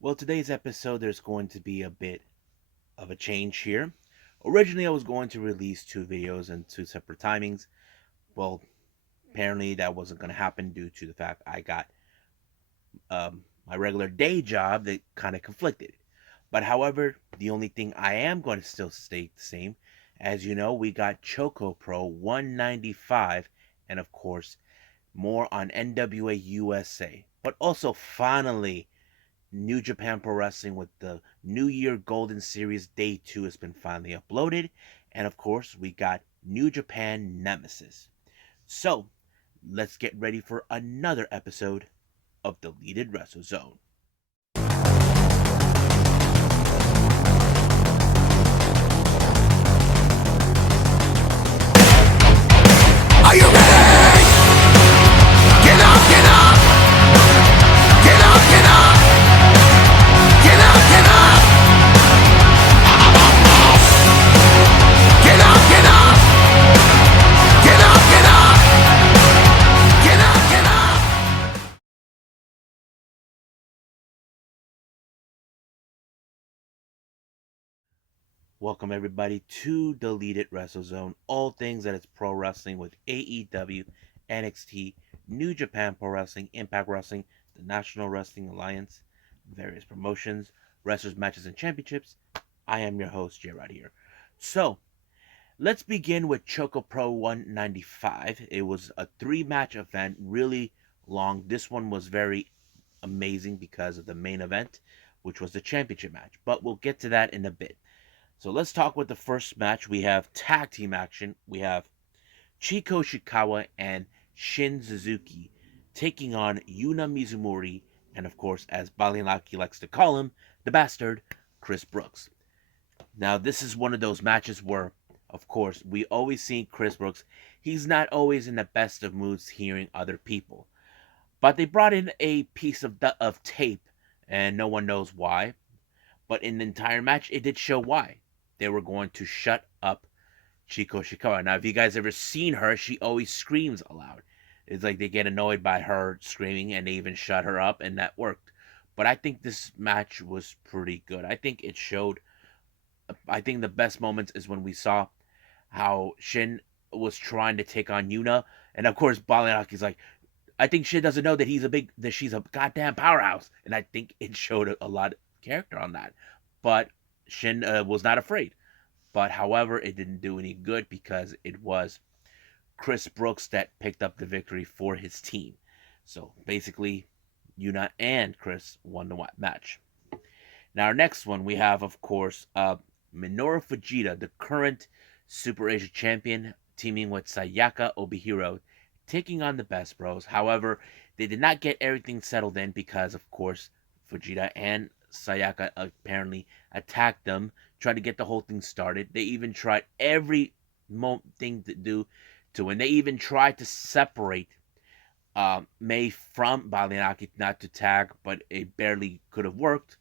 Well, today's episode, there's going to be a bit of a change here. Originally, I was going to release two videos in two separate timings. Well, apparently, that wasn't going to happen due to the fact I got my regular day job that kind of conflicted. But however, the only thing I am going to still stay the same. As you know, we got ChocoPro 195, and of course, more on NWA USA. But also, finally, New Japan Pro Wrestling with the New Year Golden Series Day 2 has been finally uploaded. And of course, we got New Japan Nemesis. So, let's get ready for another episode of Deleted Wrestle Zone. Are you ready? Get up, get up! Get up, get up! Get up, get up! Get up, get up! Get up, get up! Get up, get up! Welcome everybody to Deleted Wrestle Zone. All things that is pro wrestling with AEW, NXT, New Japan Pro Wrestling, Impact Wrestling, the National Wrestling Alliance, various promotions, wrestlers, matches, and championships. I am your host, J Rod here. So, let's begin with Choco Pro 195. It was a three-match event, really long. This one was very amazing because of the main event, which was the championship match. But we'll get to that in a bit. So let's talk with the first match. We have tag team action. We have Chiko Shikawa and Shin Suzuki taking on Yuna Mizumori and, of course, as Balinaki likes to call him, the bastard, Chris Brooks. Now, this is one of those matches where, of course, we always see Chris Brooks. He's not always in the best of moods hearing other people. But they brought in a piece of tape, and no one knows why. But in the entire match, it did show why. They were going to shut up Chiko Shikawa. Now, if you guys ever seen her, she always screams aloud. It's like they get annoyed by her screaming and they even shut her up, and that worked. But I think this match was pretty good. I think it showed. I think the best moments is when we saw how Shin was trying to take on Yuna, and of course Balinaki's like, I think Shin doesn't know that she's a goddamn powerhouse, and I think it showed a lot of character on that. But Shin was not afraid. But however, it didn't do any good because it was Chris Brooks that picked up the victory for his team. So basically, Yuna and Chris won the match. Now, our next one, we have, of course, Minoru Fujita, the current Super Asia champion, teaming with Sayaka Obihiro, taking on the Best Bros. However, they did not get everything settled in because, of course, Fujita and Sayaka apparently attacked them, tried to get the whole thing started. They even tried every thing to do to win. They even tried to separate May from Balinaki, not to tag, but it barely could have worked.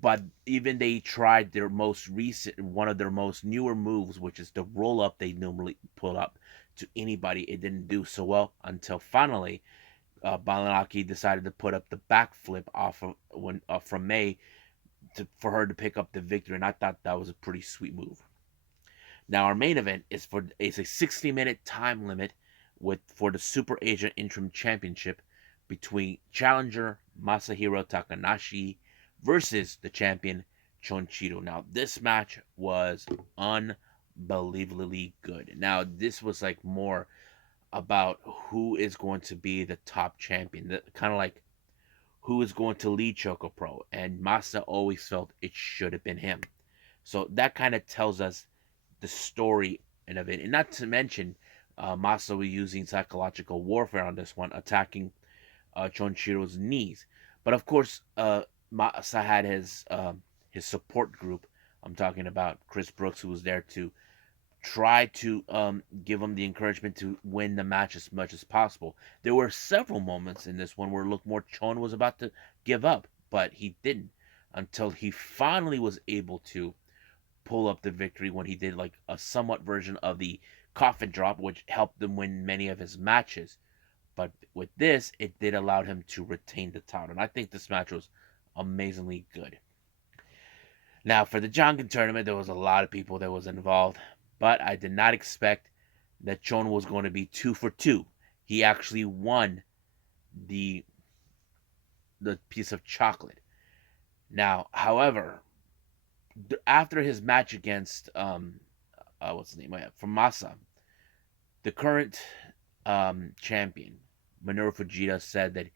But even they tried their most recent, one of their most newer moves, which is the roll up they normally pull up to anybody. It didn't do so well until finally Balanaki decided to put up the backflip off of from May for her to pick up the victory, and I thought that was a pretty sweet move. Now our main event is a 60-minute time limit for the Super Asia Interim Championship between challenger Masahiro Takanashi versus the champion Chonchito. Now this match was unbelievably good. Now this was like more about who is going to be the top champion, kind of like who is going to lead Choco Pro, and Masa always felt it should have been him. So that kind of tells us the story of it, and not to mention Masa was using psychological warfare on this one, attacking Chonchiro's knees. But of course, Masa had his support group. I'm talking about Chris Brooks, who was there to try to give him the encouragement to win the match as much as possible. There were several moments in this one where it looked more Chon was about to give up, but he didn't until he finally was able to pull up the victory when he did like a somewhat version of the coffin drop, which helped him win many of his matches. But with this, it did allow him to retain the title. And I think this match was amazingly good. Now, for the Jonkin tournament, there was a lot of people that was involved, but I did not expect that Chon was going to be 2 for 2. He actually won the piece of chocolate. Now, however, after his match against what's his name? From Masa, the current champion Minoru Fujita said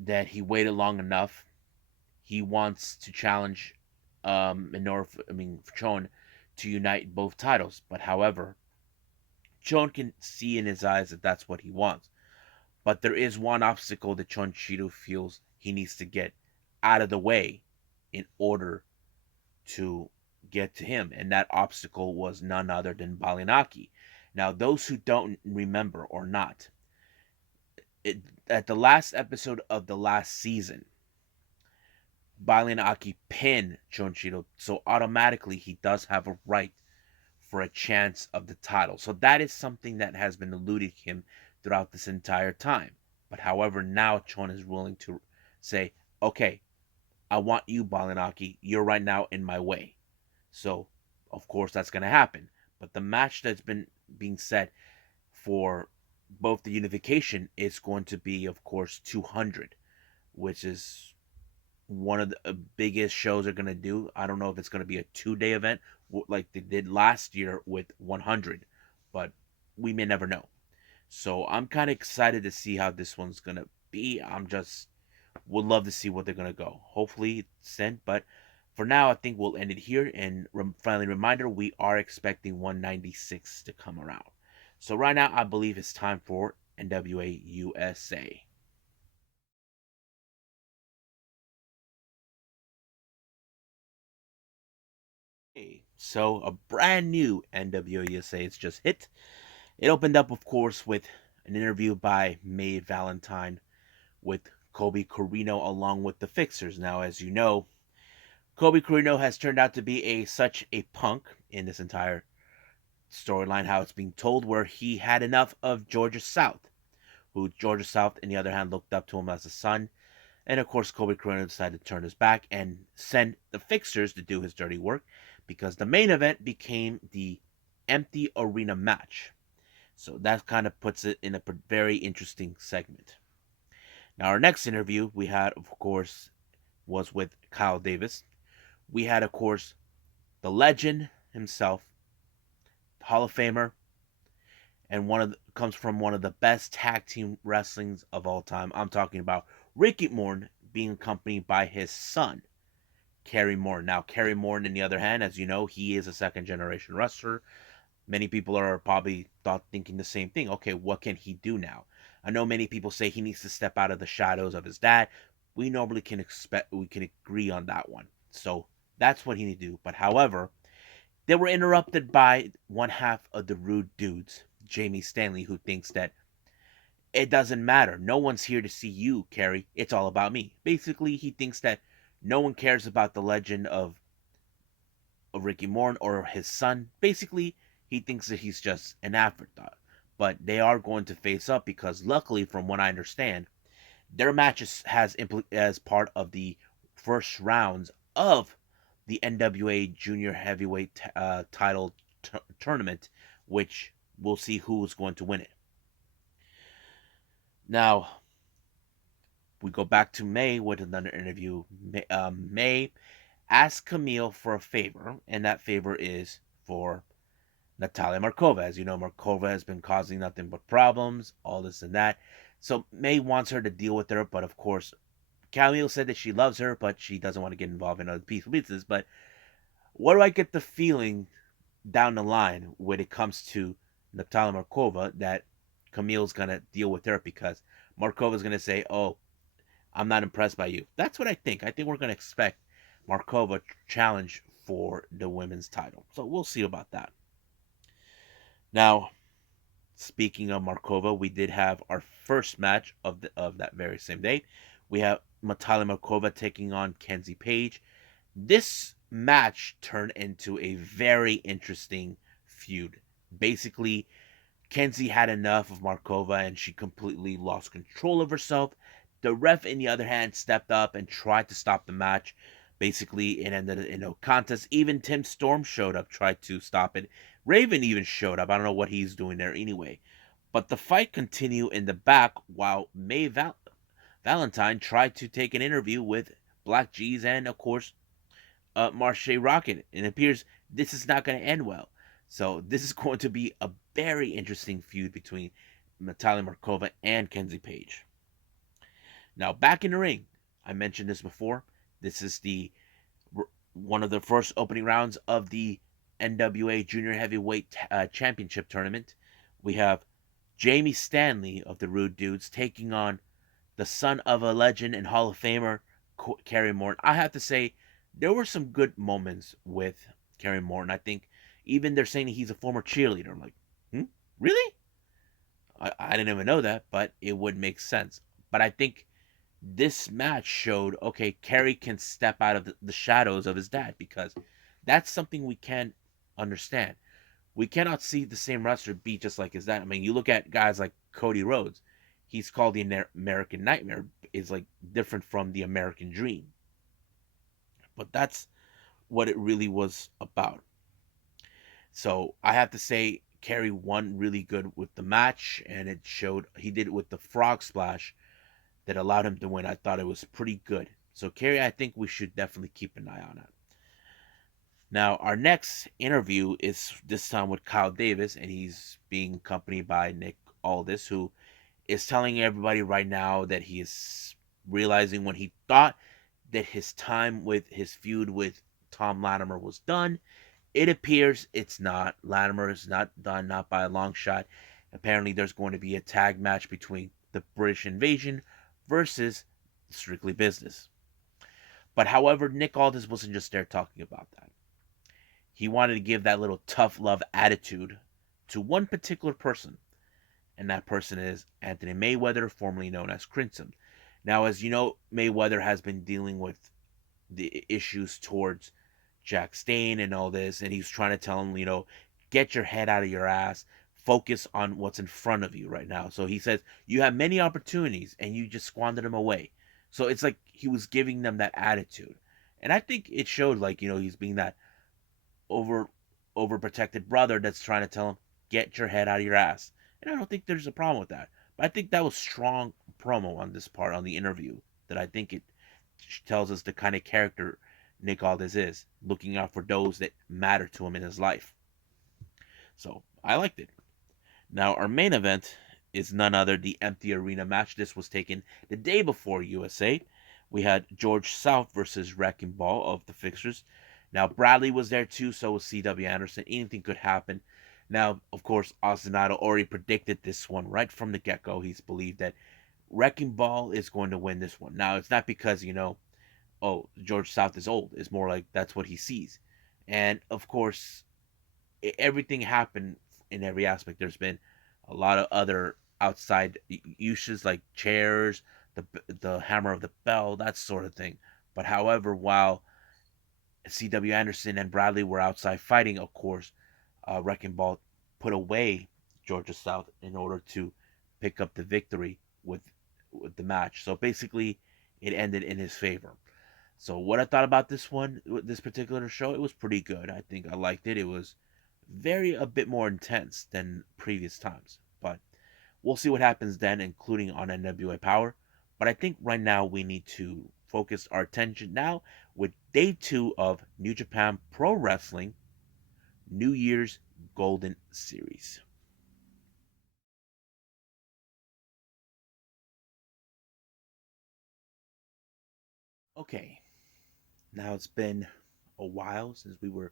that he waited long enough. He wants to challenge Chon to unite both titles. But however, Chon can see in his eyes that that's what he wants. But there is one obstacle that Chon Shido feels he needs to get out of the way in order to get to him, and that obstacle was none other than Balinaki. Now, those who don't remember or not, at the last episode of the last season, Balinaki pinned Chonchito, so automatically he does have a right for a chance of the title. So that is something that has been eluding him throughout this entire time. But however, now Chon is willing to say, okay, I want you, Balinaki. You're right now in my way. So, of course, that's going to happen. But the match that's been being set for both the unification is going to be, of course, 200, which is one of the biggest shows they're going to do. I don't know if it's going to be a 2-day event like they did last year with 100, but we may never know. So I'm kind of excited to see how this one's going to be. I'm just would love to see what they're going to go. Hopefully it's sent, but for now, I think we'll end it here. And finally, reminder, we are expecting 196 to come around. So right now, I believe it's time for NWA USA. Okay, so a brand new NWA USA has just hit. It opened up, of course, with an interview by Mae Valentine with Kobe Corino along with the Fixers. Now, as you know, Kobe Corino has turned out to be such a punk in this entire storyline, how it's being told, where he had enough of Georgia South, who Georgia South, on the other hand, looked up to him as a son. And of course, Kobe Corino decided to turn his back and send the Fixers to do his dirty work because the main event became the empty arena match. So that kind of puts it in a very interesting segment. Now, our next interview we had, of course, was with Kyle Davis. We had, of course, the legend himself, Hall of Famer, and comes from one of the best tag team wrestlings of all time. I'm talking about Ricky Morton being accompanied by his son, Kerry Morton. Now, Kerry Morton, on the other hand, as you know, he is a second generation wrestler. Many people are probably thinking the same thing. Okay, what can he do now? I know many people say he needs to step out of the shadows of his dad. We normally can agree on that one. So that's what he needs to do. But however, they were interrupted by one half of the Rude Dudes, Jamie Stanley, who thinks that it doesn't matter. No one's here to see you, Kerry. It's all about me. Basically, he thinks that no one cares about the legend of Ricky Morton or his son. Basically, he thinks that he's just an afterthought. But they are going to face up because, luckily, from what I understand, their matches as part of the first rounds of the NWA Junior Heavyweight title tournament, which we'll see who is going to win it. Now, we go back to May with another interview. May asked Camille for a favor, and that favor is for Natalia Markova. As you know, Markova has been causing nothing but problems, all this and that. So May wants her to deal with her, but of course, Camille said that she loves her, but she doesn't want to get involved in other people's business. But what do I get the feeling down the line when it comes to Natalia Markova that Camille's gonna deal with her because Markova's gonna say, "Oh, I'm not impressed by you." That's what I think. I think we're gonna expect Markova challenge for the women's title. So we'll see about that. Now, speaking of Markova, we did have our first match of that very same day. We have Natalia Markova taking on Kenzie Page. This match turned into a very interesting feud. Basically, Kenzie had enough of Markova and she completely lost control of herself. The ref, in the other hand, stepped up and tried to stop the match. Basically, it ended in no contest. Even Tim Storm showed up, tried to stop it. Raven even showed up. I don't know what he's doing there anyway. But the fight continued in the back while Valentine tried to take an interview with Black G's and, of course, Marche Rocket. And it appears this is not going to end well. So this is going to be a very interesting feud between Natalia Markova and Kenzie Page. Now, back in the ring, I mentioned this before. This is the one of the first opening rounds of the NWA Junior Heavyweight Championship tournament. We have Jamie Stanley of the Rude Dudes taking on the son of a legend and Hall of Famer, Kerry Morton. I have to say, there were some good moments with Kerry Morton. I think even they're saying he's a former cheerleader. I'm like, really? I didn't even know that, but it would make sense. But I think this match showed, okay, Kerry can step out of the shadows of his dad, because that's something we can understand. We cannot see the same wrestler be just like his dad. I mean, you look at guys like Cody Rhodes. He's called the American Nightmare. Is like different from the American Dream. But that's what it really was about. So I have to say, Kerry won really good with the match, and it showed he did it with the frog splash that allowed him to win. I thought it was pretty good. So Kerry, I think we should definitely keep an eye on it. Now, our next interview is this time with Kyle Davis, and he's being accompanied by Nick Aldis, who is telling everybody right now that he is realizing when he thought that his time with his feud with Tom Latimer was done. It appears it's not. Latimer is not done, not by a long shot. Apparently, there's going to be a tag match between the British Invasion versus Strictly Business. But however, Nick Aldis wasn't just there talking about that. He wanted to give that little tough love attitude to one particular person, and that person is Anthony Mayweather, formerly known as Crimson. Now, as you know, Mayweather has been dealing with the issues towards Jack Stain and all this, and he's trying to tell him, get your head out of your ass, focus on what's in front of you right now. So he says, you have many opportunities and you just squandered them away. So it's like he was giving them that attitude. And I think it showed, like, he's being that over overprotected brother that's trying to tell him, get your head out of your ass. And I don't think there's a problem with that. But I think that was strong promo on this part on the interview, that I think it tells us the kind of character Nick Aldis is, looking out for those that matter to him in his life. So I liked it. Now our main event is none other the empty arena match. This was taken the day before USA. We had George South versus Wrecking Ball of the fixtures. Now Bradley was there too, so was C.W. Anderson. Anything could happen. Now, of course, Ostinato already predicted this one right from the get-go. He's believed that Wrecking Ball is going to win this one. Now, it's not because, oh, George South is old. It's more like that's what he sees. And, of course, everything happened in every aspect. There's been a lot of other outside uses like chairs, the hammer of the bell, that sort of thing. But however, while C.W. Anderson and Bradley were outside fighting, of course, Wrecking Ball put away Georgia South in order to pick up the victory with the match. So basically, it ended in his favor. So what I thought about this particular show, it was pretty good. I think I liked it. It was a bit more intense than previous times. But we'll see what happens then, including on NWA Power. But I think right now we need to focus our attention now with day 2 of New Japan Pro Wrestling New Year's Golden Series. Okay, now it's been a while since we were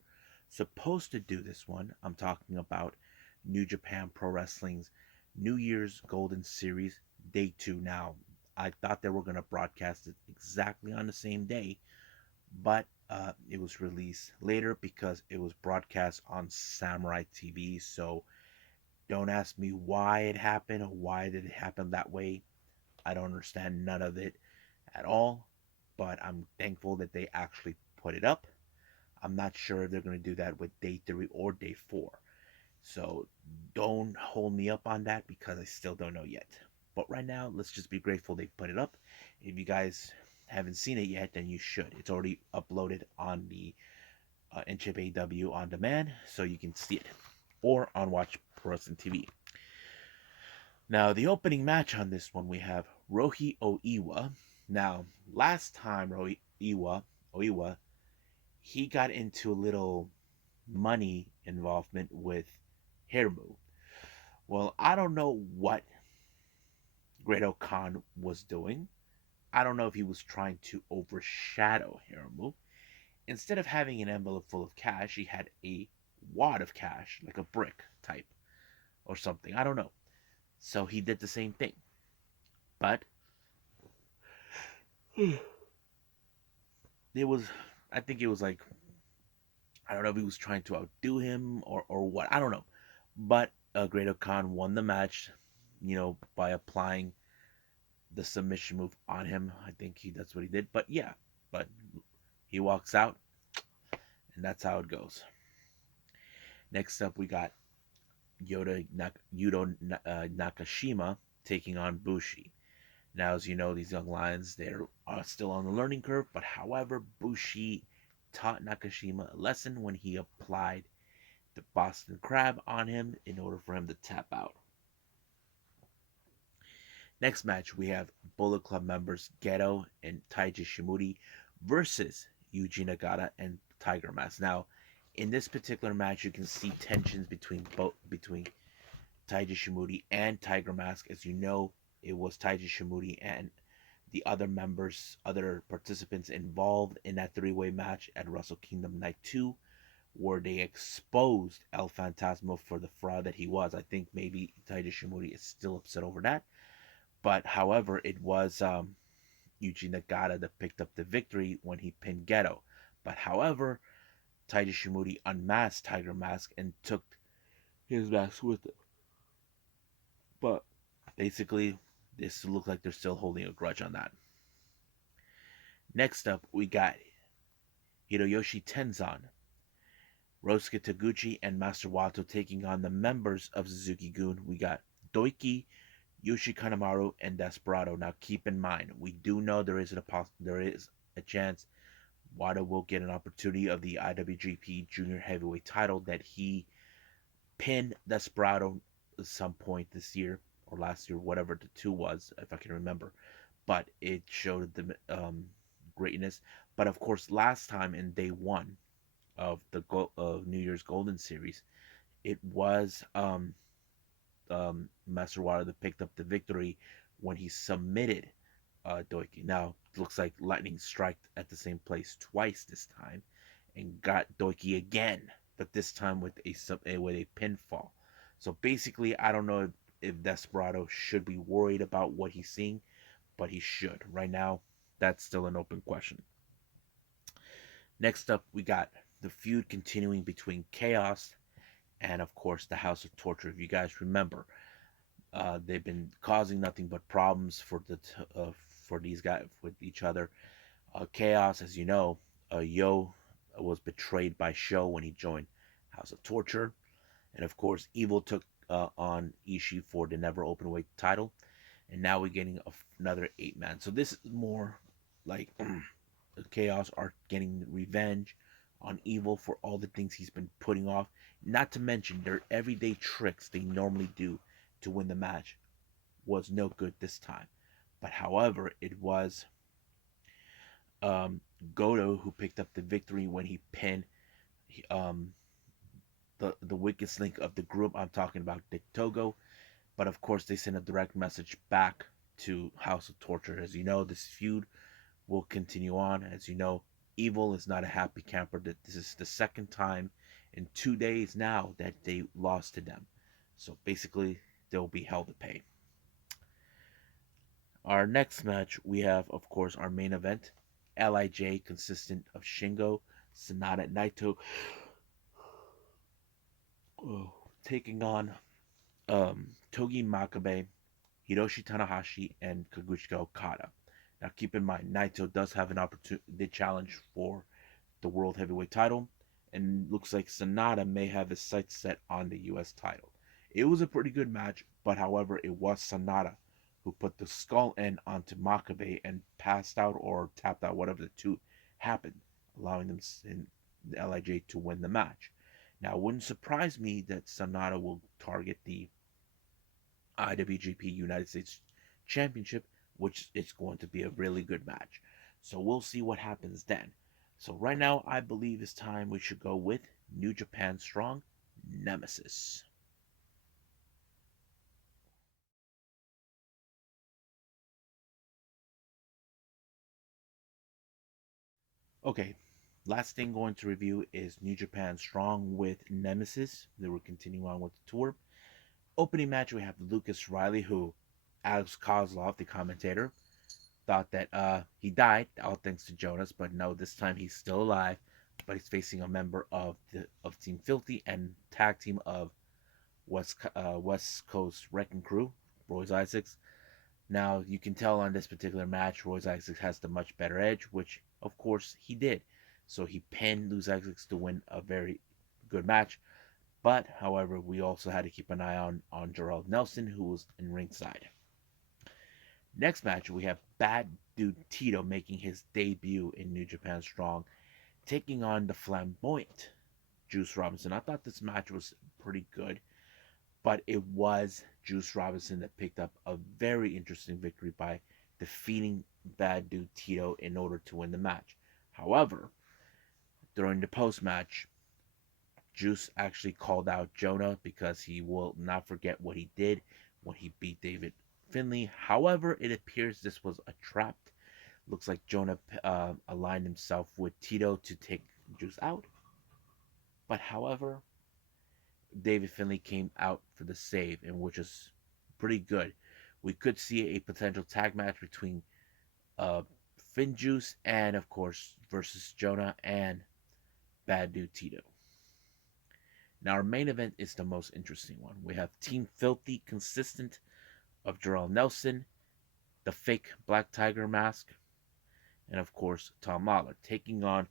supposed to do this one. I'm talking about New Japan Pro Wrestling's New Year's Golden Series Day 2. Now, I thought they were going to broadcast it exactly on the same day, but it was released later because it was broadcast on Samurai TV. So don't ask me why it happened or why did it happen that way. I don't understand none of it at all, but I'm thankful that they actually put it up. I'm not sure if they're going to do that with day 3 or day 4. So don't hold me up on that because I still don't know yet. But right now, let's just be grateful they put it up. If you guys haven't seen it yet, then you should. It's already uploaded on the NJPW on demand, so you can see it, or on Watch Pro Wrestling TV. Now, the opening match on this one, we have Rohi Oiwa. Now, last time Oiwa, he got into a little money involvement with Hirmu. Well, I don't know what Great Khan was doing. I don't know if he was trying to overshadow Hirmu. Instead of having an envelope full of cash, he had a wad of cash, like a brick type or something. I don't know. So he did the same thing. But it was, I think it was like, I don't know if he was trying to outdo him or what. I don't know. But Great Khan won the match, by applying the submission move on him. I think that's what he did. But yeah, but he walks out, and that's how it goes. Next up, we got Yuto Nakashima taking on Bushi. Now, as you know, these young lions, they're still on the learning curve, but however, Bushi taught Nakashima a lesson when he applied the Boston Crab on him in order for him to tap out. Next match, we have Bullet Club members Geto and Taiji Shimuri versus Yuji Nagata and Tiger Mask. Now, in this particular match, you can see tensions between Taiji Shimuri and Tiger Mask. As you know, it was Taiji Shimuri and the other participants involved in that three-way match at Wrestle Kingdom Night 2, where they exposed El Fantasma for the fraud that he was. I think maybe Taiji Shimuri is still upset over that. But however, it was Yuji Nagata that picked up the victory when he pinned Geto. But however, Taiji Shimuri unmasked Tiger Mask and took his mask with him. But basically, this looks like they're still holding a grudge on that. Next up, we got Hiroyoshi Tenzan, Ryosuke Taguchi, and Master Wato taking on the members of Suzuki-gun. We got Doiki, Yoshi Kanemaru, and Desperado. Now, keep in mind, we do know there is a chance Wato will get an opportunity of the IWGP Junior Heavyweight title that he pinned Desperado at some point this year or last year, whatever the two was, if I can remember. But it showed the greatness. But of course, last time in day one of the New Year's Golden Series, it was Master Water that picked up the victory when he submitted Doiki. Now, it looks like Lightning struck at the same place twice this time and got Doiki again, but this time with a pinfall. So basically, I don't know if Desperado should be worried about what he's seeing, but he should. Right now, that's still an open question. Next up, we got the feud continuing between Chaos and, of course, the House of Torture. If you guys remember, they've been causing nothing but problems for these guys with each other. Chaos, as you know, Yo was betrayed by Sho when he joined House of Torture, and of course, Evil took on Ishii for the Never Openweight title, and now we're getting another 8-man. So this is more like Chaos are getting revenge on Evil for all the things he's been putting off. Not to mention their everyday tricks they normally do to win the match was no good this time. But however, it was Goto who picked up the victory when he pinned um, the weakest link of the group. I'm talking about Dick Togo. But of course, they sent a direct message back to House of Torture. As you know, this feud will continue on. As you know, Evil is not a happy camper. That this is the second time in 2 days now that they lost to them. So basically, they'll be held to pay. Our next match, we have, of course, our main event. LIJ consistent of Shingo, Sanada, Naito taking on Togi Makabe, Hiroshi Tanahashi, and Kazuchika Okada. Now, keep in mind, Naito does have an opportunity, the challenge for the World Heavyweight title, and looks like Sanada may have his sights set on the U.S. title. It was a pretty good match, but however, it was Sanada who put the skull end onto Makabe and passed out or tapped out, whatever the two happened, allowing them in the LIJ to win the match. Now, it wouldn't surprise me that Sonata will target the IWGP United States Championship, which is going to be a really good match. So we'll see what happens then. So right now, I believe it's time we should go with New Japan Strong Nemesis. Okay, last thing going to review is New Japan Strong with Nemesis. They were continuing on with the tour. Opening match, we have Lucas Riley, who Alex Kozlov, the commentator, thought that he died, all thanks to Jonas, but no, this time he's still alive, but he's facing a member of Team Filthy and tag team of West Coast Wrecking Crew, Royce Isaacs. Now you can tell on this particular match, Royce Isaacs has the much better edge, which of course he did. So he pinned Luz Isaacs to win a very good match. But however, we also had to keep an eye on Gerald Nelson, who was in ringside. Next match, we have Bad Dude Tito making his debut in New Japan Strong, taking on the flamboyant Juice Robinson. I thought this match was pretty good, but it was Juice Robinson that picked up a very interesting victory by defeating Bad Dude Tito in order to win the match. However, during the post match, Juice actually called out Jonah because he will not forget what he did when he beat David Finlay. However, it appears this was a trap. Looks like Jonah aligned himself with Tito to take Juice out. But however, David Finlay came out for the save, and which is pretty good. We could see a potential tag match between uh, Finn Juice and, of course, versus Jonah and Bad Dude Tito. Now, our main event is the most interesting one. We have Team Filthy, consistent of Jarrell Nelson, the fake Black Tiger mask, and of course, Tom Mahler, taking on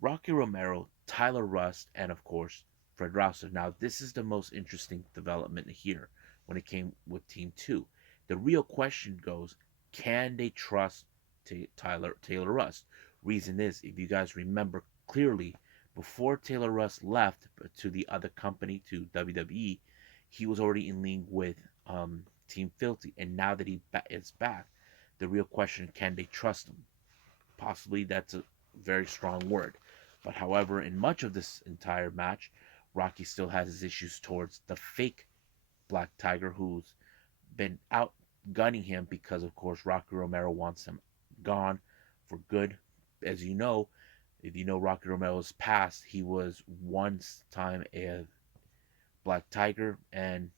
Rocky Romero, Tyler Rust, and of course, Fred Rosser. Now, this is the most interesting development here when it came with Team 2. The real question goes, can they trust Taylor Rust? Reason is, if you guys remember clearly, before Taylor Rust left to the other company, to WWE, he was already in league with Team Filthy. And now that he is back, the real question, can they trust him? Possibly that's a very strong word. But however, in much of this entire match, Rocky still has his issues towards the fake Black Tiger, who's been out gunning him because, of course, Rocky Romero wants him gone for good. As you know, if you know Rocky Romero's past, he was once time a Black Tiger, and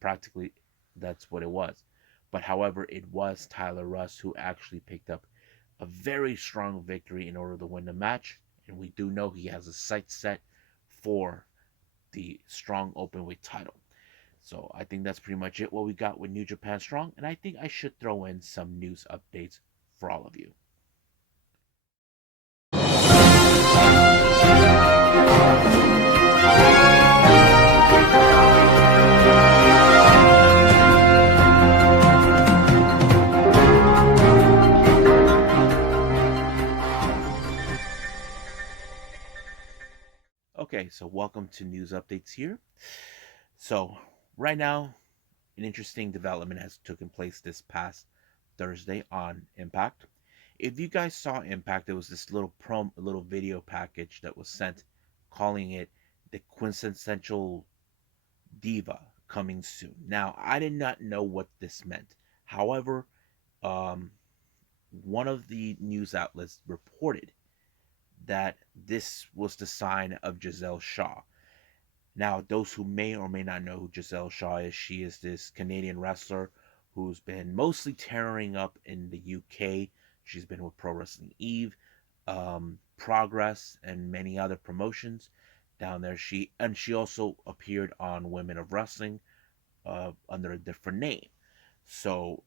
practically that's what it was. But however, it was Tyler Rust who actually picked up a very strong victory in order to win the match. And we do know he has a sight set for the Strong Openweight title. So I think that's pretty much it what we got with New Japan Strong. And I think I should throw in some news updates for all of you. Okay, so welcome to news updates here. So right now, an interesting development has taken place this past Thursday on Impact. If you guys saw Impact, there was this little video package that was sent, calling it the quintessential diva coming soon. Now, I did not know what this meant. However, um, one of the news outlets reported that this was the sign of Giselle Shaw. Now, those who may or may not know who Giselle Shaw is, she is this Canadian wrestler who's been mostly tearing up in the UK. She's been with Pro Wrestling Eve, Progress, and many other promotions down there. She also appeared on Women of Wrestling under a different name. So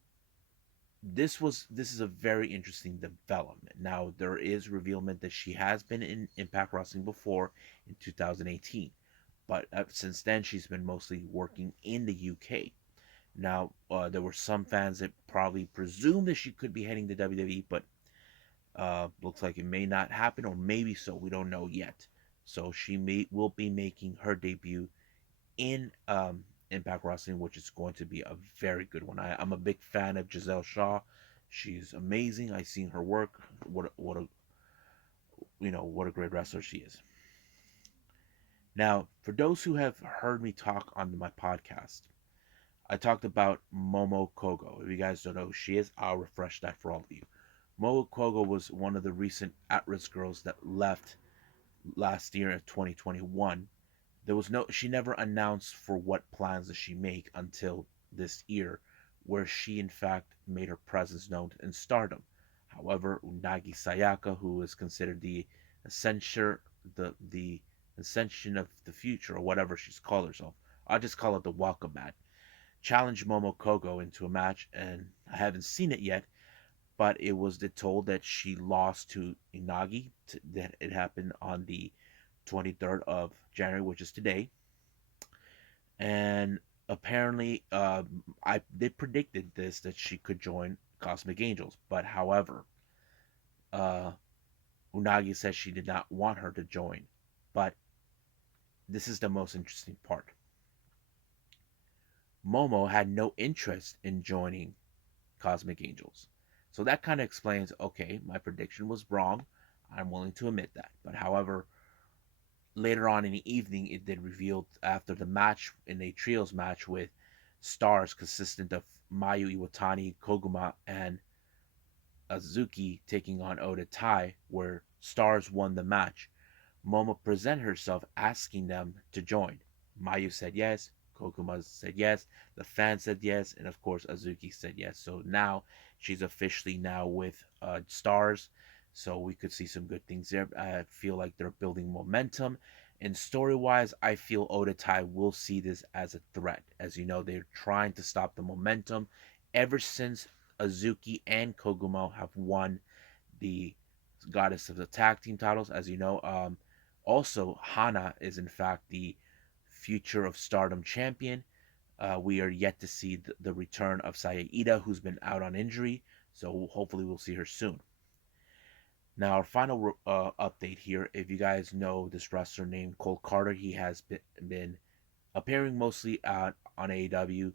this is a very interesting development. Now there is revealment that she has been in Impact Wrestling before in 2018, but since then she's been mostly working in the UK. Now, there were some fans that probably presumed that she could be heading to WWE, but looks like it may not happen, or maybe so. We don't know yet. So will be making her debut in Impact Wrestling, which is going to be a very good one. I'm a big fan of Giselle Shaw. She's amazing. I've seen her work. What a what a great wrestler she is. Now, for those who have heard me talk on my podcast, I talked about Momo Kohgo. If you guys don't know who she is, I'll refresh that for all of you. Momo Kohgo was one of the recent at-risk girls that left last year in 2021. There was no She never announced for what plans does she make until this year, where she in fact made her presence known in Stardom. However, Unagi Sayaka, who is considered the ascension the ascension of the future, or whatever she's called herself, I'll just call it the welcome mat, challenged Momo Kogo into a match, and I haven't seen it yet, but it was told that she lost to Inagi. That it happened on the 23rd of January, which is today, and apparently, I they predicted this that she could join Cosmic Angels, but however, uh, Unagi says she did not want her to join. But this is the most interesting part. Momo had no interest in joining Cosmic Angels. So that kind of explains, okay, my prediction was wrong. I'm willing to admit that. But however, later on in the evening, it did reveal after the match, in a trios match with stars consistent of Mayu Iwatani, Koguma, and Azuki taking on Oda Tai, where stars won the match. Momo presented herself asking them to join. Mayu said yes, Kokuma said yes, the fans said yes, and of course Azuki said yes. So now she's officially now with Stars. So we could see some good things there. I feel like they're building momentum. And story wise, I feel Oda Tai will see this as a threat. As you know, they're trying to stop the momentum ever since Azuki and Koguma have won the Goddess of the Tag Team titles. As you know, also Hana is in fact the future of Stardom champion. We are yet to see the return of Saya Ida, who's been out on injury. So hopefully we'll see her soon. Now, our final update here. If you guys know this wrestler named Cole Carter, he has been appearing mostly on AEW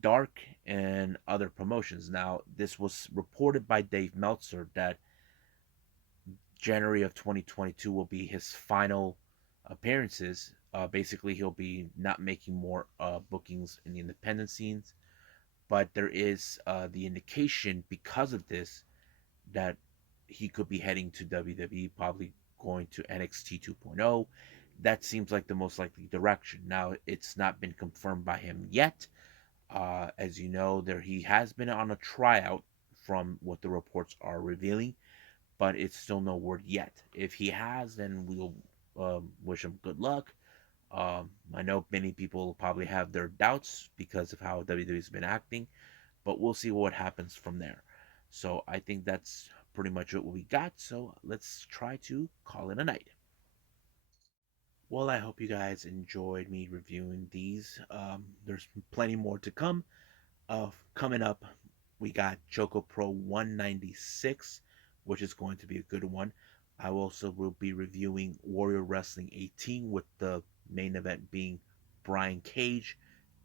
Dark and other promotions. Now, this was reported by Dave Meltzer that January of 2022 will be his final appearances. Basically, he'll be not making more bookings in the independent scenes, but there is the indication because of this that he could be heading to WWE, probably going to NXT 2.0. That seems like the most likely direction. Now, it's not been confirmed by him yet. As you know, there he has been on a tryout from what the reports are revealing, but it's still no word yet. If he has, then we'll wish him good luck. I know many people probably have their doubts because of how WWE's been acting, but we'll see what happens from there. So I think that's pretty much what we got. So let's try to call it a night. Well, I hope you guys enjoyed me reviewing these. There's plenty more to come. Coming up, we got ChocoPro 196, which is going to be a good one. I also will be reviewing Warrior Wrestling 18, with the main event being Brian Cage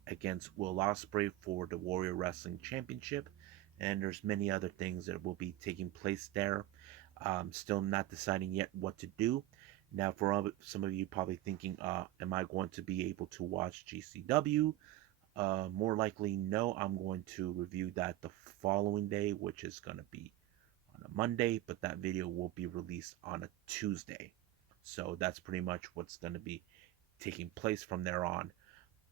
against Will Ospreay for the Warrior Wrestling Championship. And there's many other things that will be taking place there. Still not deciding yet what to do. Now, for some of you probably thinking, am I going to be able to watch GCW? More likely, no. I'm going to review that the following day, which is going to be on a Monday, but that video will be released on a Tuesday. So that's pretty much what's going to be taking place from there on.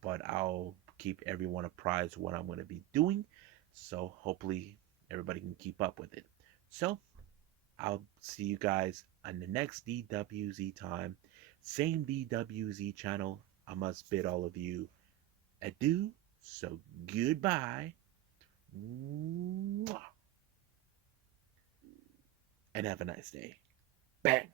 But I'll keep everyone apprised what I'm going to be doing. So hopefully everybody can keep up with it. So I'll see you guys on the next DWZ time. Same DWZ channel. I must bid all of you adieu. So goodbye. And have a nice day. Bang.